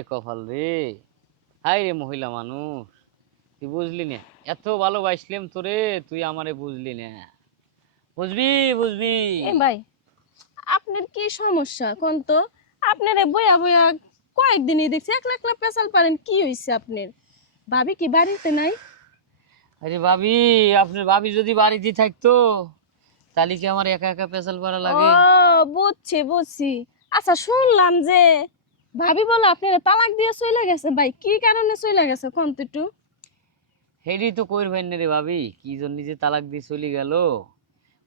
কপাল রে। হাই রে মহিলা মানুষ। তুই বুঝলি না? এত ভালোবাসলাম তোরে তুই আমারে বুঝলি না। বুঝবি বুঝবি। ভাই আপনার কি সমস্যা? কোন তো? আপনার এ বইয়া বইয়া কয়েকদিনই দেখছি একলা একলা পেশাল পারেন কি হয়েছে আপনার? ভাবি কি বাড়িতে নাই? আরে ভাবি আপনার ভাবি যদি বাড়িতে থাকতো তাহলে কি আমার একা একা পেশাল ও লাগে? বুঝছি বুঝছি। আচ্ছা শুনলাম যে ভাবি বলো আপনারা তালাক দিয়ে চলে গেছে ভাই কি কারণে চলে গেছে? কোন একটু? হেডি তো কইরবেন না রে ভাবি কি জন্য যে তালাক দিয়ে চলে গেল?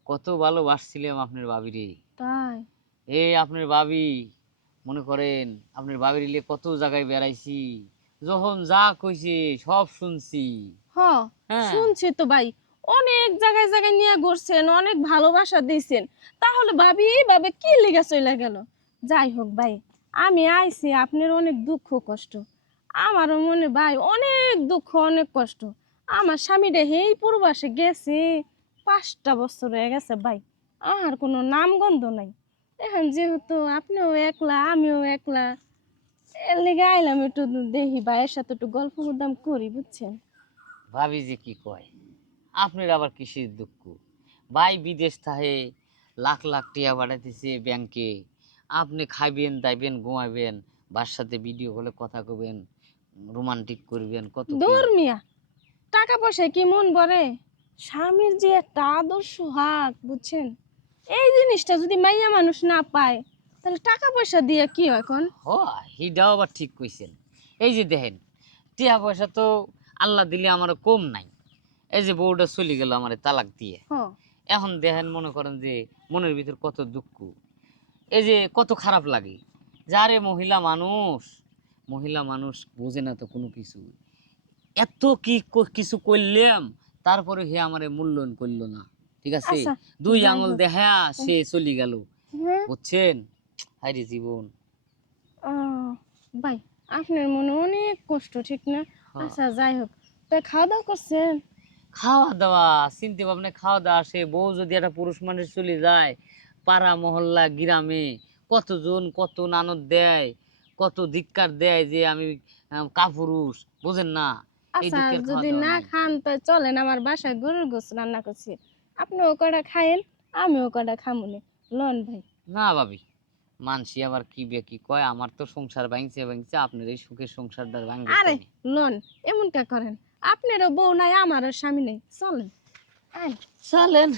কত ভালোবাসছিলাম আপনার ভাবিরে। তাই? এই আপনার ভাবি মনে করেন আপনার ভাবির লিয়ে কত জায়গায় বেড়াইছি যখন যা কইছে সব শুনছি। হ্যাঁ। শুনছি তো ভাই অনেক জায়গায় জায়গায় নিয়ে ঘুরছেন অনেক ভালোবাসা দিয়েছেন। তাহলে ভাবি ভাবে কি লেগে চলে গেল? যাই হোক ভাই আমি আইছি, আপনার অনেক দুঃখ, কষ্ট। আমারও মনে ভাই, অনেক দুঃখ, অনেক কষ্ট। আমার স্বামীটা হেই পূর্বাসে গেছে, পাঁচটা বছর হয়ে গেছে ভাই। আমার কোনো নাম গন্ধ নাই। এখন যেহেতু আপনিও একলা, আমিও একলা, এর আইলাম একটু দেখি ভাইয়ের সাথে একটু গল্প গুদাম করি, বুঝছেন? ভাবি যে কি কয়, আপনার আবার কিসের দুঃখ? ভাই বিদেশ থাহে লাখ লাখ টিয়া বাড়াইতেছে ব্যাংকে। আপনি খাইবেন দাইবেন ঘুমাইবেন বার সাথে ভিডিও কলে কথা কবেন রোমান্টিক করবেন কত। দূর মিয়া টাকা পয়সা কি মন ভরে? স্বামীর যে একটা আদর্শ হাক বুঝছেন? এই জিনিসটা যদি মাইয়া মানুষ না পায় তাহলে টাকা পয়সা দিয়ে কি হয় এখন? হ হিটাও আবার ঠিক কইছেন। এই যে দেখেন টিয়া পয়সা তো আল্লাহ দিলে আমার কম নাই। এই যে বউটা চলে গেল আমার তালাক দিয়ে। এখন দেখেন মনে করেন যে মনের ভিতর কত দুঃখ। এই যে কত খারাপ লাগে। যারে মহিলা মানুষ। মহিলা মানুষ বোঝে না তো কোনো কিছু। এত কি কিছু করলাম তারপরে হে আমারে মূল্যায়ন করল না। ঠিক আছে? আচ্ছা, দুই আঙুল দেখা সে চলে গেল। বুঝছেন? হাইরে জীবন। ভাই আপনার মনে অনেক কষ্ট ঠিক না? হ্যাঁ। আচ্ছা যাই হোক। তা খাওয়া দাওয়া করছেন? খাওয়া দাওয়া চিনতে ভাবনা খাওয়া দাওয়া সে বউ যদি একটা পুরুষ মানুষ চলে যায় পাড়া মহল্লা গ্রামে কতজন কত নানদ দেয় কত ধিক্কার দেয় যে আমি কাপুরুষ বুঝেন না? আচ্ছা যদি না খান তো চলেন আমার বাসায় গরুর গোস রান্না করছি। কটা খায়েন আমিও কটা খামুনি। লন ভাই। না ভাবি মানসি আবার কি বে কি কয় আমার তো সংসার ভাঙছে ভাঙছে আপনার এই সুখের সংসারটা ভাঙবে আরে লন এমন কা করেন। আপনারও বউ নাই আমারও স্বামী নেই। চলেন। চলেন।